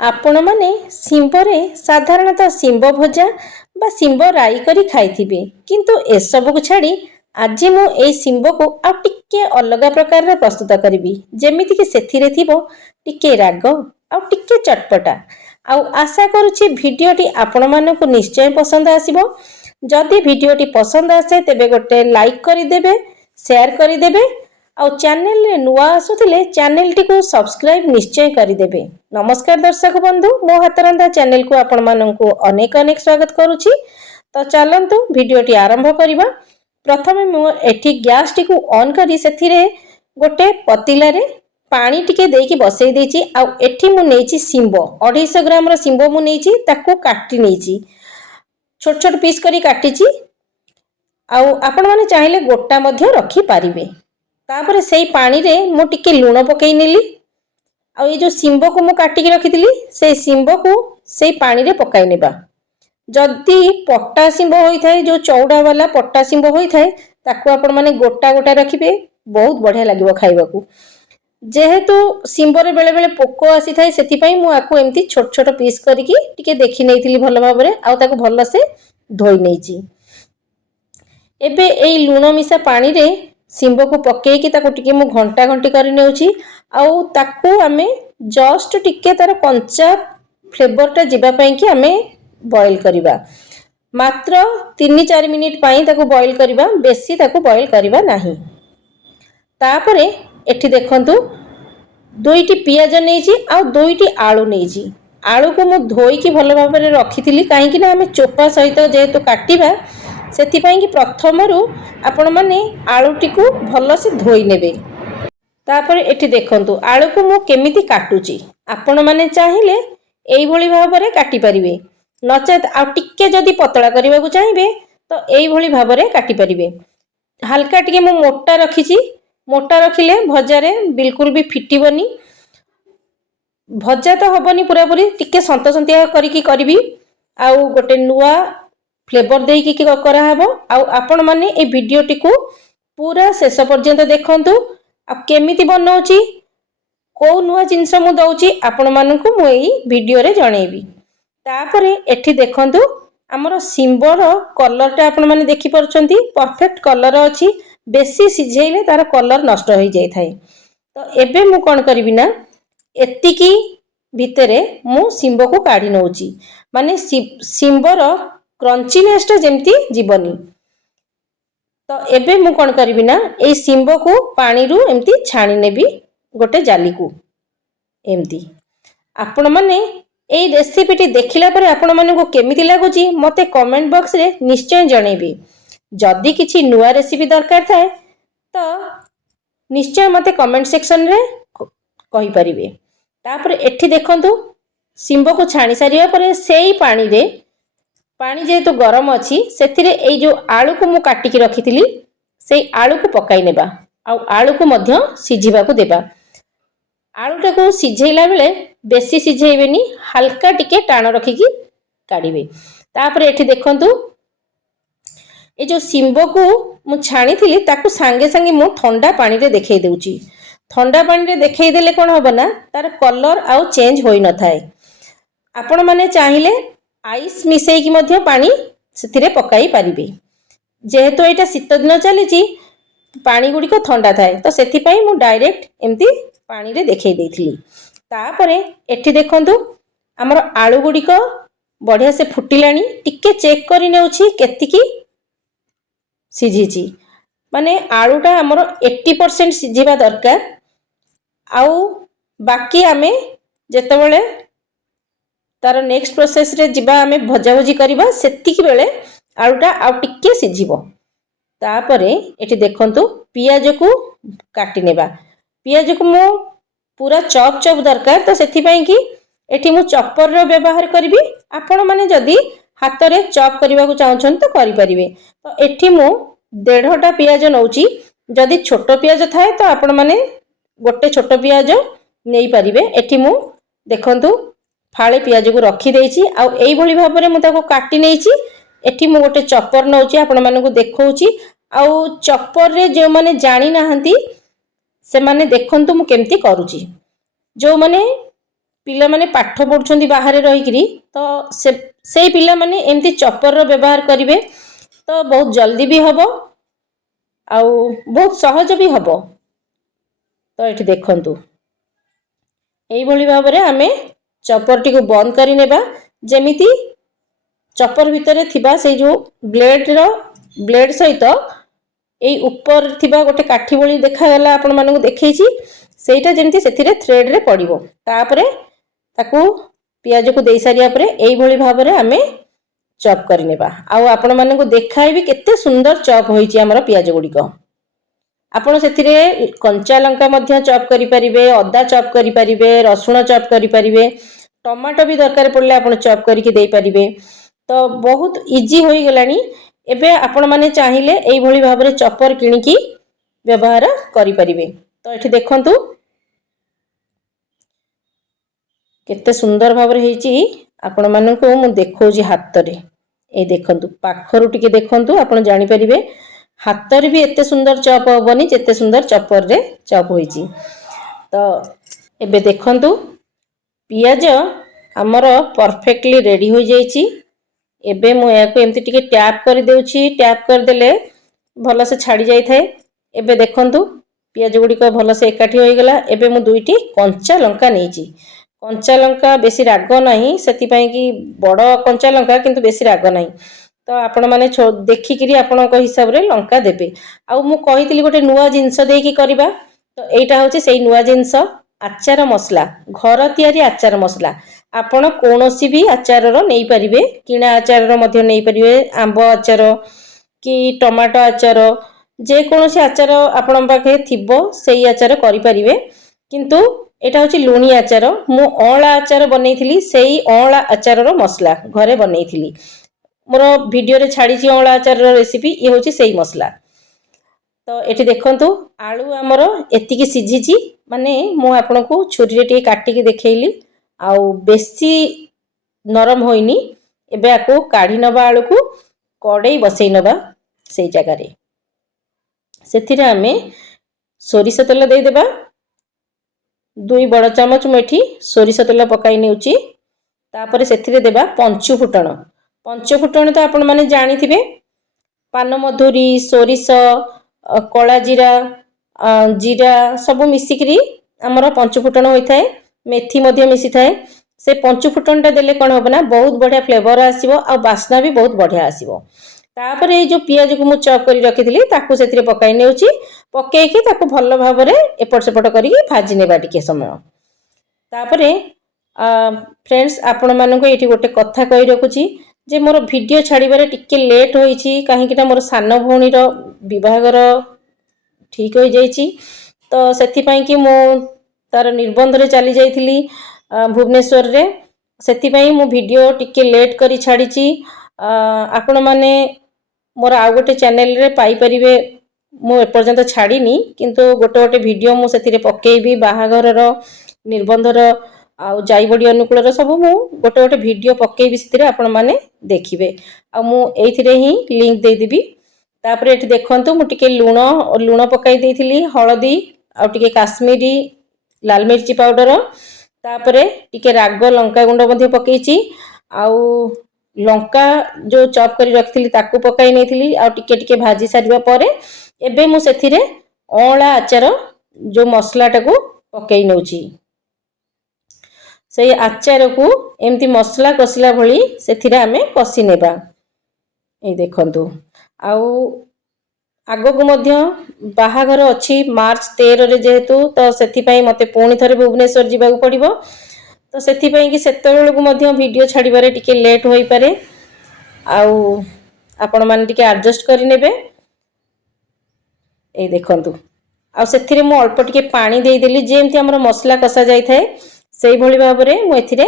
आपण मैंने शिंबरे साधारणतः शिंब भजा बा शिंब राई करी खाइथिबे किंतु एसबू को छाड़ी आज मु शिंब को आ टिके अलग प्रकार प्रस्तुत करी जेमिति कि सेथिरे थिबो टिके राग आ टिके चटपटा आउ आशा करुछि भिडियोटी आपण मानकु निश्चय पसंद आसीबो। जदि भिडियोटी पसंद आसे तेबे गोटे लाइक करिदेबे, शेयर करिदेबे आउ चैनल रे नुआ आसुथिले चैनल टी को सब्सक्राइब निश्चय करिदेबे। नमस्कार दर्शक बंधु, मो हातरंधा चैनल को आपण मानकु अनेक अनेक स्वागत करुछि। तो चलंतु भिडियोटी आरंभ करिबा। प्रथमे मु एठी गैस टी को ऑन करी सेथिरे गोटे पतिला रे पानी टिके देकी बसई देछि। आ एठी मु नेछि शिंब 250 ग्राम रो शिंब मु नेछि, ताको काटी नेछि, छोट छोट पीस करी काटिछि। आ आपण माने चाहिले गोटा मध्य रखी पारिबे। तापर सेई पानी रे मु टिके लूण पकई नेली। आ ये जो शिंब को मु काटी के रखिथिली से शिंब को सेई पानी रे पकाई नेबा। जदि पट्टा शिंब होई थाए, जो चौड़ा वाला पट्टा शिंब होई थाए, ताको आपण माने गोटा गोटा रखिबे, बहुत बढ़िया लागिवो खाइबाकू। जेहेतु शिंबरे बेले बेले पोको आसी थाए सेति पई मु आकू एम्ति छोट छोट पीस करिकी टिके देखि नेइथिली भलो भाबरे। आ ताको भलो से धोई नेइची। एबे एई लूण मिसा पानी रे शिंब को पकेइकी ताको टिके मु घंटा घंटी करि नेउची। आउ ताको आमे जस्ट टिके तार कंचा फ्लेवरटा जिबा पई कि आमे बॉईल करिबा। मात्र 3-4 मिनिट पई ताको बॉईल करिबा, बेसी ताको बॉईल करिबा नाही। तापरे एठी देखंतु 2टी पियाज नेइची आ 2टी आलू नेइची। आलू को मु धोई की भलो भाबरे रखिथिली, काहे कि ना आमे चोपा सहित जेहेतु काटिबा सेति पई कि प्रथमरु आपण माने आलूटी को भलो से धोई नेबे। तापरे एठी देखंतु आलू को मु केमिति काटुची। आपण माने चाहिले एई भली भाबरे काटि परिबे, नचेत आ टिके जदि पतळा करबा को चाहिबे तो एई भली भाबरे काटि परिबे। हल्का टिके मु मोटा रखिची। मोटा रखिले भजारे बिल्कुल भी फिटिबनी। भजा तो हबनी पूरा पूरी, टिके संतसंतिया करिकी करबी। आउ गोटे नुआ फ्लेवर देकी की करा हबो। आउ आपण माने ए वीडियोटी को पूरा शेष पर्यंत देखंतु। आ केमिति बनौची, को नुआ जिंस मु दउची आपण मानकु मु एई वीडियो रे जणेबी। तापरे एठी देखंतु हमर शिंबर कलरटा आपण माने देखि परछंती, परफेक्ट कलर अछि। बेसी सिझेइले तार कलर नष्ट हो जाय थाए। तो एबे मु कोन करबी ना, एतिकी भितरे मु शिंब को काढी नउची, माने शिंबर क्रंचीनेस जेमती जीवनी। तो एबे मु कोन करबी ना, ए शिंब को पानी रु एमती छाणी नेबी गोटे जाली को एमती। आपण माने ए रेसिपीटी देखिला परे आपण माने को केमिति लागुची मते कमेंट बॉक्स रे निश्चय जणेबी। जदि किछि नुआ रेसिपी दरकार थाए तो निश्चय मते कमेंट सेक्शन रे कहि परिबे। तापर एठी देखंतु शिंब को छाणी सारिया परे सेई पानी रे, पानी जेहेतु गरम अछि सेथिरे एई जो आलू को मु काटी के रखिथिली सेई आलू को पकाई नेबा। आ आलू को मध्य सिझिबा को देबा। आलूटा को सिझेइला बेले बेसी सिझेइबेनी, हल्का टिके टाण रखिकी काढिबे। तापर एठी देखंतु ए जो शिंब को मु छाणी थिली ताकू सांगे सांगे मु ठंडा पानी रे देखै देउची। ठंडा पानी रे देखै देले कोन होबो ना, तार कलर आउ चेंज होई न थाए। आपण माने चाहिले आइस मिसेई की मध्य पानी सेथिरे पकाई पारिबे। जेहेतु एटा शीत दिन चलीची पानी गुडी को ठंडा थाए, तो सेथि पई मु डायरेक्ट एम्ति पानी रे देखै देइथिली। तापरे एठी देखंतु हमर आलू गुडी को बढ़िया से फुटिलानी। टिके चेक करि नेउची केतिकी सिझीची, माने आलूटा हमर 80% सिझिबा दरकार। आउ बाकी आमे जेतेबेले तार नेक्स्ट प्रोसेस रे जिबा आमे भजा भजी करबा सेतिकी बेले आलूटा आउ टिके सिझिबो। तापरे एठी देखंतु पियाज को काटी नेबा। पियाज को मु पूरा चॉप चॉप दरकार, तो सेथि पई कि एठी मु चॉपर रो व्यवहार करबी। आपण माने जदी हाथ रे चॉप करबा को चाहछन तो करि परिबे। तो एठी मु 1.5टा पियाज नउची। जदी छोटो पियाज थाए तो आपण माने गोटे छोटो पियाज नेई परिबे। एठी मु देखंतु फाळे पियाज को रखी देइची। आ एई भली भाबरे मु ताको काटी नेइची। एठी मु गोटे चॉपर नउची, आपण माने को देखौची। आ चॉपर रे जे माने जानि नाहंती से माने देखंतु मु केमती करूची। जो माने ପିଲାମାନେ ପାଠ ପଢୁଛନ୍ତି ବାହାରେ ରହିକିରି ତ ସେଇ ପିଲାମାନେ ଏମିତି ଚପରର ବ୍ୟବହାର କରିବେ ତ ବହୁତ ଜଲ୍ଦି ବି ହବ ଆଉ ବହୁତ ସହଜ ବି ହବ। ତ ଏଠି ଦେଖନ୍ତୁ এইଭଳି ଭାବରେ ଆମେ ଚପରଟିକୁ ବନ୍ଦ କରିନେବା ଯେମିତି ଚପର ଭିତରେ ଥିବା ସେଇ ଯେଉଁ ବ୍ଲେଡ ସହିତ ଏଇ ଉପରେ ଥିବା ଗୋଟେ କାଠି ଭଳି ଦେଖାଗଲା ଆପଣମାନଙ୍କୁ ଦେଖେଇଛି ସେଇଟା ଯେମିତି ସେଥିରେ ଥ୍ରେଡରେ ପଡ଼ିବ। ତାପରେ ତାକୁ ପିଆଜକୁ ଦେଇ ସାରିବା ପରେ এইଭଳି ଭାବରେ ଆମେ ଚପ୍ କରିନେବା। ଆଉ ଆପଣମାନଙ୍କୁ ଦେଖାଇବି କେତେ ସୁନ୍ଦର ଚପ୍ ହୋଇଛି ଆମର ପିଆଜ ଗୁଡ଼ିକ। ଆପଣ ସେଥିରେ କଞ୍ଚା ଲଙ୍କା ମଧ୍ୟ ଚପ୍ କରିପାରିବେ, ଅଦା ଚପ୍ କରିପାରିବେ, ରସୁଣ ଚପ୍ କରିପାରିବେ, ଟମାଟୋ ବି ଦରକାର ପଡ଼ିଲେ ଆପଣ ଚପ୍ କରିକି ଦେଇପାରିବେ। ତ ବହୁତ ଇଜି ହୋଇଗଲାଣି। ଏବେ ଆପଣମାନେ ଚାହିଁଲେ এইଭଳି ଭାବରେ ଚପର କିଣିକି ବ୍ୟବହାର କରିପାରିବେ। ତ ଏଠି ଦେଖନ୍ତୁ କେତେ ସୁନ୍ଦର ଭାବରେ ହେଇଛି ଆପଣମାନଙ୍କୁ ମୁଁ ଦେଖଉଛି ହାତରେ। এই ଦେଖନ୍ତୁ ପାଖରୁ ଟିକେ ଦେଖନ୍ତୁ ଆପଣ ଜାଣିପାରିବେ ହାତରେ ବି ଏତେ ସୁନ୍ଦର ଚପ୍ ହେବନି ଯେତେ ସୁନ୍ଦର ଚପରରେ ଚପ୍ ହୋଇଛି। ତ ଏବେ ଦେଖନ୍ତୁ ପିଆଜ ଆମର ପରଫେକ୍ଟଲି ରେଡ଼ି ହୋଇଯାଇଛି। ଏବେ ମୁଁ ଏହାକୁ ଏମିତି ଟିକେ ଟ୍ୟାପ୍ କରିଦେଉଛି। ଟ୍ୟାପ୍ କରିଦେଲେ ଭଲସେ ଛାଡ଼ି ଯାଇଥାଏ। ଏବେ ଦେଖନ୍ତୁ ପିଆଜ ଗୁଡ଼ିକ ଭଲସେ ଏକାଠି ହୋଇଗଲା। ଏବେ ମୁଁ 2ଟି କଞ୍ଚା ଲଙ୍କା ନେଇଛି। କଞ୍ଚା ଲଙ୍କା ବେଶୀ ରାଗ ନାହିଁ ସେଥିପାଇଁ କି ବଡ଼ କଞ୍ଚା ଲଙ୍କା କିନ୍ତୁ ବେଶୀ ରାଗ ନାହିଁ। ତ ଆପଣମାନେ ଦେଖିକିରି ଆପଣଙ୍କ ହିସାବରେ ଲଙ୍କା ଦେବେ। ଆଉ ମୁଁ କହିଥିଲି ଗୋଟେ ନୂଆ ଜିନିଷ ଦେଇକି କରିବା ତ এইটা ହେଉଛି ସେଇ ନୂଆ ଜିନିଷ ଆଚାର ମସଲା, ଘର ତିଆରି ଆଚାର ମସଲା। ଆପଣ କୌଣସି ବି ଆଚାରର ନେଇପାରିବେ, କିଣା ଆଚାରର ମଧ୍ୟ ନେଇପାରିବେ, ଆମ୍ବ ଆଚାର କି ଟମାଟୋ ଆଚାର ଯେକୌଣସି ଆଚାର ଆପଣଙ୍କ ପାଖରେ ଥିବ ସେଇ ଆଚାର କରିପାରିବେ। କିନ୍ତୁ এটা ହେଉଛି ଲୁଣି ଆଚାର। ମୁଁ ଅଁଳା ଆଚାର ବନେଇଥିଲି, ସେଇ ଅଁଳା ଆଚାରର ମସଲା ଘରେ ବନେଇଥିଲି। ମୋର ଭିଡ଼ିଓରେ ଛାଡ଼ିଛି ଅଁଳା ଆଚାରର ରେସିପି। ଇଏ ହେଉଛି ସେଇ ମସଲା। ତ ଏଠି ଦେଖନ୍ତୁ ଆଳୁ ଆମର ଏତିକି ସିଝିଛି, ମାନେ ମୁଁ ଆପଣଙ୍କୁ ଛୁରୀରେ ଟିକେ କାଟିକି ଦେଖେଇଲି ଆଉ ବେଶୀ ନରମ ହୋଇନି। ଏବେ ଆକୁ କାଢ଼ି ନେବା ଆଳୁକୁ କଡ଼େଇ ବସେଇ ନେବା ସେଇ ଜାଗାରେ। ସେଥିରେ ଆମେ ସୋରିଷ ତେଲ ଦେଇଦେବା। 2 ବଡ଼ ଚାମଚ ମୁଁ ଏଠି ସୋରିଷ ତେଲ ପକାଇ ନେଉଛି। ତାପରେ ସେଥିରେ ଦେବା ପଞ୍ଚୁ ଫୁଟଣ। ପଞ୍ଚୁ ଫୁଟଣ ତ ଆପଣମାନେ ଜାଣିଥିବେ, ପାନମଧୁରୀ, ସୋରିଷ, କଳା ଜିରା, ଜିରା ସବୁ ମିଶିକିରି ଆମର ପଞ୍ଚୁ ଫୁଟଣ ହୋଇଥାଏ। ମେଥି ମଧ୍ୟ ମିଶିଥାଏ। ସେ ପଞ୍ଚୁ ଫୁଟଣଟା ଦେଲେ କ'ଣ ହେବ ନା ବହୁତ ବଢ଼ିଆ ଫ୍ଲେଭର ଆସିବ ଆଉ ବାସ୍ନା ବି ବହୁତ ବଢ଼ିଆ ଆସିବ। ତାପରେ ଏଇ ଯେଉଁ ପିଆଜକୁ ମୁଁ ଚପ୍ କରି ରଖିଥିଲି ତାକୁ ସେଥିରେ ପକାଇ ନେଉଛି। ପକେଇକି ତାକୁ ଭଲ ଭାବରେ ଏପଟ ସେପଟ କରିକି ଭାଜି ନେବା ଟିକେ ସମୟ। ତାପରେ ଫ୍ରେଣ୍ଡସ୍ ଆପଣମାନଙ୍କୁ ଏଇଠି ଗୋଟେ କଥା କହି ରଖୁଛି ଯେ ମୋର ଭିଡ଼ିଓ ଛାଡ଼ିବାରେ ଟିକେ ଲେଟ୍ ହୋଇଛି କାହିଁକିନା ମୋର ସାନ ଭଉଣୀର ବିବାହଘର ଠିକ୍ ହୋଇଯାଇଛି। ତ ସେଥିପାଇଁ କି ମୁଁ ତାର ନିର୍ବନ୍ଧରେ ଚାଲି ଯାଇଥିଲି ଭୁବନେଶ୍ୱରରେ। ସେଥିପାଇଁ ମୁଁ ଭିଡ଼ିଓ ଟିକେ ଲେଟ୍ କରି ଛାଡ଼ିଛି। ଆପଣମାନେ ମୋର ଆଉ ଗୋଟେ ଚ୍ୟାନେଲରେ ପାଇପାରିବେ। ମୁଁ ଏପର୍ଯ୍ୟନ୍ତ ଛାଡ଼ିନି କିନ୍ତୁ ଗୋଟେ ଭିଡ଼ିଓ ମୁଁ ସେଥିରେ ପକେଇବି ବାହାଘରର, ନିର୍ବନ୍ଧର ଆଉ ଯାଇବଡ଼ି ଅନୁକୂଳର ସବୁ ମୁଁ ଗୋଟେ ଭିଡ଼ିଓ ପକେଇବି ସେଥିରେ ଆପଣମାନେ ଦେଖିବେ। ଆଉ ମୁଁ ଏଇଥିରେ ହିଁ ଲିଙ୍କ ଦେଇଦେବି। ତାପରେ ଏଠି ଦେଖନ୍ତୁ ମୁଁ ଟିକେ ଲୁଣ ପକାଇ ଦେଇଥିଲି, ହଳଦୀ ଆଉ ଟିକେ କାଶ୍ମୀରୀ ଲାଲ ମିର୍ଚି ପାଉଡର, ତାପରେ ଟିକେ ରାଗ ଲଙ୍କା ଗୁଣ୍ଡ ମଧ୍ୟ ପକେଇଛି। ଆଉ ଲଙ୍କା ଯେଉଁ ଚପ୍ କରି ରଖିଥିଲି ତାକୁ ପକାଇ ନେଇଥିଲି ଆଉ ଟିକେ ଟିକେ ଭାଜି ସାରିବା ପରେ ଏବେ ମୁଁ ସେଥିରେ ଅଁଳା ଆଚାର ଯେଉଁ ମସଲାଟାକୁ ପକାଇ ନେଉଛି। ସେଇ ଆଚାରକୁ ଏମିତି ମସଲା କଷିଲା ଭଳି ସେଥିରେ ଆମେ କଷି ନେବା। ଏଇ ଦେଖନ୍ତୁ ଆଉ ଆଗକୁ ମଧ୍ୟ ବାହାଘର ଅଛି ମାର୍ଚ୍ଚ 13ରେ ଯେହେତୁ, ତ ସେଥିପାଇଁ ମୋତେ ପୁଣି ଥରେ ଭୁବନେଶ୍ୱର ଯିବାକୁ ପଡ଼ିବ। ତ ସେଥିପାଇଁ କି ସେତେବେଳକୁ ମଧ୍ୟ ଭିଡ଼ିଓ ଛାଡ଼ିବାରେ ଟିକେ ଲେଟ୍ ହୋଇପାରେ। ଆଉ ଆପଣମାନେ ଟିକେ ଆଡ଼ଜଷ୍ଟ କରିନେବେ। এই ଦେଖନ୍ତୁ ଆଉ ସେଥିରେ ମୁଁ ଅଳ୍ପ ଟିକେ ପାଣି ଦେଇଦେଲି ଯେମିତି ଆମର ମସଲା କଷା ଯାଇଥାଏ ସେଇଭଳି ଭାବରେ ମୁଁ ଏଥିରେ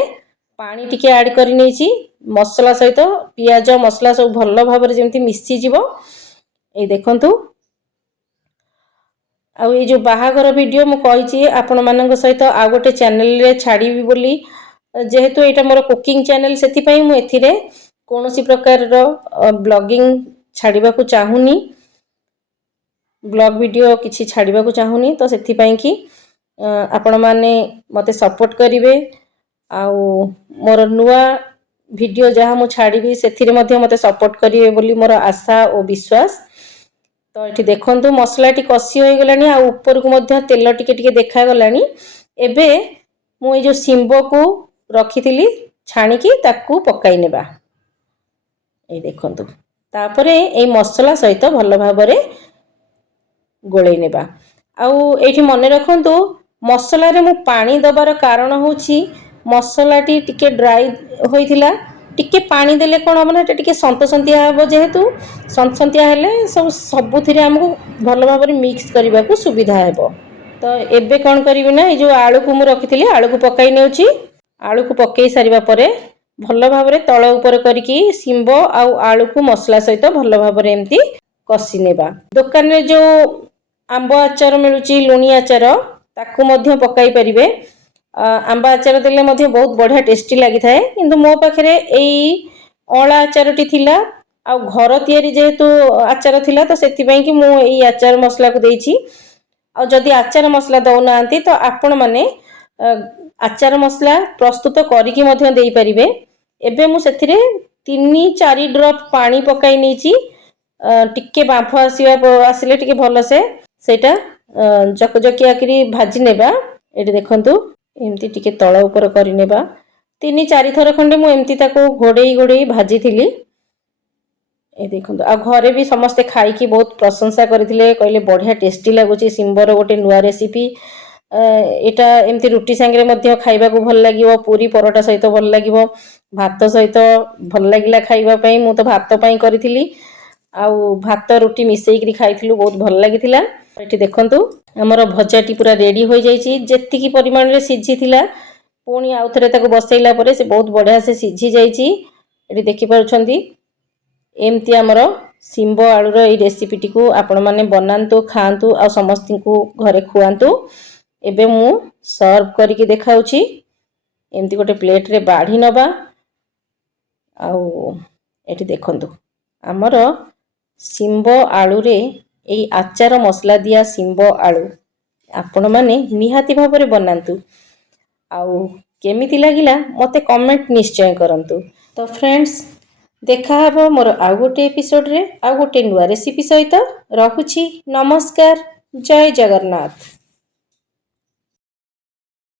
ପାଣି ଟିକେ ଆଡ୍ କରି ନେଇଛି। ମସଲା ସହିତ ପିଆଜ ମସଲା ସବୁ ଭଲ ଭାବରେ ଯେମିତି ମିଶିଯିବ। এই ଦେଖନ୍ତୁ ଆଉ ଏଇ ଯେଉଁ ବାହାଘର ଭିଡ଼ିଓ ମୁଁ କହିଛି ଆପଣମାନଙ୍କ ସହିତ ଆଉ ଗୋଟେ ଚ୍ୟାନେଲରେ ଛାଡ଼ିବି ବୋଲି। ଯେହେତୁ ଏଇଟା ମୋର କୁକିଂ ଚ୍ୟାନେଲ ସେଥିପାଇଁ ମୁଁ ଏଥିରେ କୌଣସି ପ୍ରକାରର ବ୍ଲଗିଂ ଛାଡ଼ିବାକୁ ଚାହୁଁନି, ବ୍ଲଗ ଭିଡ଼ିଓ କିଛି ଛାଡ଼ିବାକୁ ଚାହୁଁନି। ତ ସେଥିପାଇଁ କି ଆପଣମାନେ ମୋତେ ସପୋର୍ଟ କରିବେ आउ मोर नुआ वीडियो जहाँ मु छाड़ी से मते सपोर्ट करिवे बोली मोर आशा और विश्वास। तो ये देखंतु मसला टी कषि हो गलानी आ ऊपर को मध्य तेल टिके टिके देखा गलानी। एबे मु जो सिंबो को रखी छाणिकी ताकू पकाई नेबा। ये देखंतु तापरे ए मसला सहित भल भाबरे गोळै नेबा। आउ एठी मने रखंतु मसला रे मु पानी दबार कारण होची मसलाटी टिके ड्राई होइथिला। टिके पानी देले कोन हम ना टिके संतसंतिया हबो जेहेतु संतसंतिया हेले सबुथिरे हमकु भल भाबरे मिक्स करबा को सुविधा हेबो। तो एबे कोन करिवि ना ए जो आलू को मु रखिथिली आलू को पकाई नेउची। आलू को पकाई सारिबा परे भल भाबरे तळ ऊपर करिकी सिंबो आउ आलू को मसला सहित भल भाबरे एम्ति कषि नेबा। दुकान रे जो आंबो आचार मिलुची लुणी आचार ताकू मध्य पकाई परिबे। आंबा आचार देले मध्य बहुत बढ़िया टेस्टी लगी थाए किंतु मो पाखरे एई अळा आचारटी थिला आ घर तयारी जेहेतु आचार थिला तो सेति पई कि मु एई आचार मसला को देइची। आ जदि आचार मसला दउ नांती तो आपण माने आचार मसला प्रस्तुत करिकी मध्य देई परिबे। एबे मु सेथिरे 3-4 ड्रॉप पानी पकाई नेची। टिके बांफ आसिले टिके भल से सेटा जकजकिया करी भाजी नेबा। एटी देखंतु एमती टिके तळ ऊपर करि नेबा। 3-4 थर खंडे मु एमती ताको घोड़ेई घोड़ेई भाजी थिली। ए देखंतु आ घरे भी समस्ते खाई की बहुत प्रशंसा करथिले कहले बढ़िया टेस्टी लागुची सिंबर गोटे नुआ रेसिपी। एटा एमती रुटी संगे मध्य खाइबा को भल लागिवो पूरी परोटा सहित भल लागिवो भात सहित भल लागिला खाइबा पई मु तो भात पई करिथिली आउ भात रुटी मिसेई खाइथिलु बहुत भल लागिथिला। एठी देखंतु हमर भजाटी पूरा रेडी हो जाइछि जेतिकी परिमाण रे सिझी थिला पुणी आउ थरे ताको बसैला परे से बहुत बढ़िया से सिझी जाइछि। एठी देखि पारुछंती एमती हमर सिंबो आलूर ए रेसिपीटी को आपण माने बनांतु खांतु आ समस्ती को घरे खुआंतु। एबे मु सर्व करिके देखाउछि एमती गोटे प्लेट रे बाढ़ी नबा। आउ एठी देखंतु हमर सिंबो आलू रे एई आचार मसला दिया सिंबो आलू आपण माने निहाती भाबरे बनांतु आउ केमिति लागिला मते कमेंट निश्चय करंतु। तो फ्रेंड्स देखा हबो मोर आउ गोटे एपिसोड रे आउ गोटे नुआ रेसिपी सहित। रहुछि नमस्कार जय जगन्नाथ।